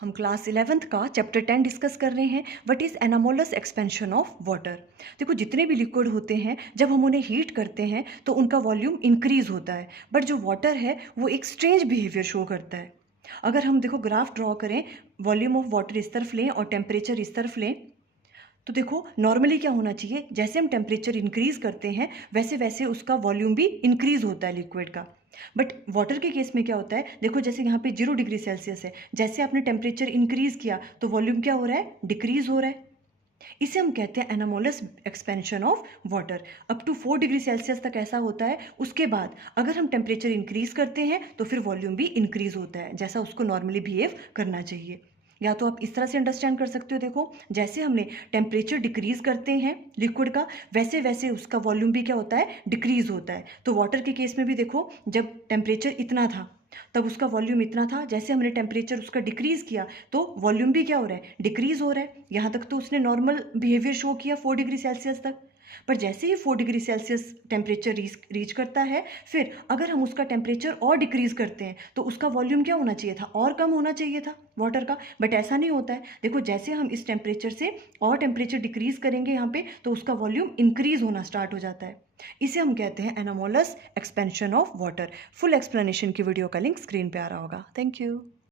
हम class 11th का chapter 10 discuss कर रहे हैं। What is anomalous expansion of water. देखो, जितने भी लिक्विड होते हैं जब हम उन्हें हीट करते हैं तो उनका वॉल्यूम इंक्रीज होता है, बट जो वाटर है वो एक स्ट्रेंज बिहेवियर शो करता है। अगर हम देखो ग्राफ ड्रॉ करें, वॉल्यूम ऑफ वाटर इस तरफ लें और टेम्परेचर इस तरफ लें, तो देखो नॉर्मली क्या होना चाहिए, जैसे हम टेम्परेचर इंक्रीज करते हैं वैसे वैसे उसका वॉल्यूम भी इंक्रीज होता है लिक्विड का। बट वाटर के केस में क्या होता है, देखो जैसे यहाँ पे 0 डिग्री सेल्सियस है, जैसे आपने टेम्परेचर इंक्रीज किया तो वॉल्यूम क्या हो रहा है, डिक्रीज हो रहा है। इसे हम कहते हैं anomalous expansion of water. Up to 4 degree Celsius तक ऐसा होता है। उसके बाद अगर हम टेम्परेचर इंक्रीज करते हैं तो फिर वॉल्यूम भी इंक्रीज होता है, जैसा उसको नॉर्मली बिहेव करना चाहिए। या तो आप इस तरह से अंडरस्टैंड कर सकते हो, देखो जैसे हमने टेम्परेचर डिक्रीज करते हैं लिक्विड का, वैसे वैसे उसका वॉल्यूम भी क्या होता है, डिक्रीज होता है। तो वाटर के केस में भी देखो, जब टेम्परेचर इतना था तब उसका वॉल्यूम इतना था, जैसे हमने टेम्परेचर उसका डिक्रीज किया तो वॉल्यूम भी क्या हो रहा है, डिक्रीज हो रहा है। यहाँ तक तो उसने नॉर्मल बिहेवियर शो किया 4 डिग्री सेल्सियस तक। पर जैसे ही 4 डिग्री सेल्सियस टेम्परेचर रीच करता है, फिर अगर हम उसका टेम्परेचर और डिक्रीज करते हैं तो उसका वॉल्यूम क्या होना चाहिए था, और कम होना चाहिए था वाटर का। बट ऐसा नहीं होता है। देखो जैसे हम इस टेम्परेचर से और टेम्परेचर डिक्रीज करेंगे यहाँ पे, तो उसका वॉल्यूम इंक्रीज होना स्टार्ट हो जाता है। इसे हम कहते हैं anomalous expansion of water. Full explanation की वीडियो का लिंक स्क्रीन पे आ रहा होगा। Thank you.